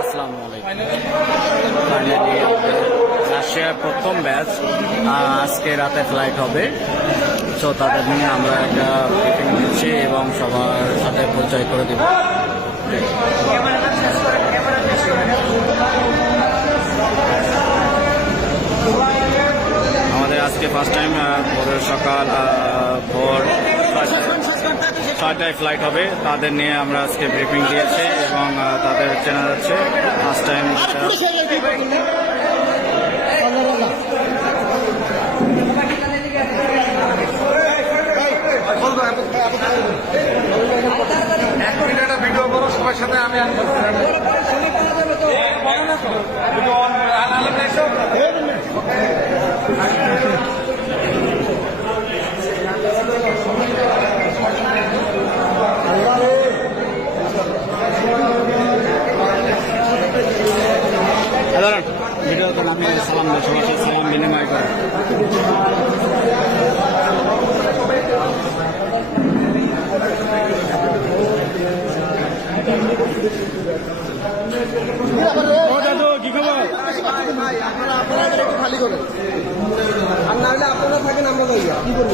আসসালামু আলাইকুম। রাশিয়ার প্রথম ব্যাচ আজকে রাতে ফ্লাইট হবে। সো তাদের নিয়ে আমরা একটা ব্রিফিং দিচ্ছি এবং সবার সাথে পরিচয় করে দিব। আমাদের আজকে ফার্স্ট টাইম ভোরের সকাল ভোর ছয়টায়- ফ্লাইট হবে। তাদের নিয়ে আমরা আজকে ব্রিফিং দিয়েছি এবং তাদের চেনা যাচ্ছে। ফার্স্ট টাইম এক একটা ভিডিও করো, সবার সাথে আমি বিরত নামে সালাম সবার সালাম বিনিময় করে আর না হলে আপনারা থাকেন আমরা যাই কি করব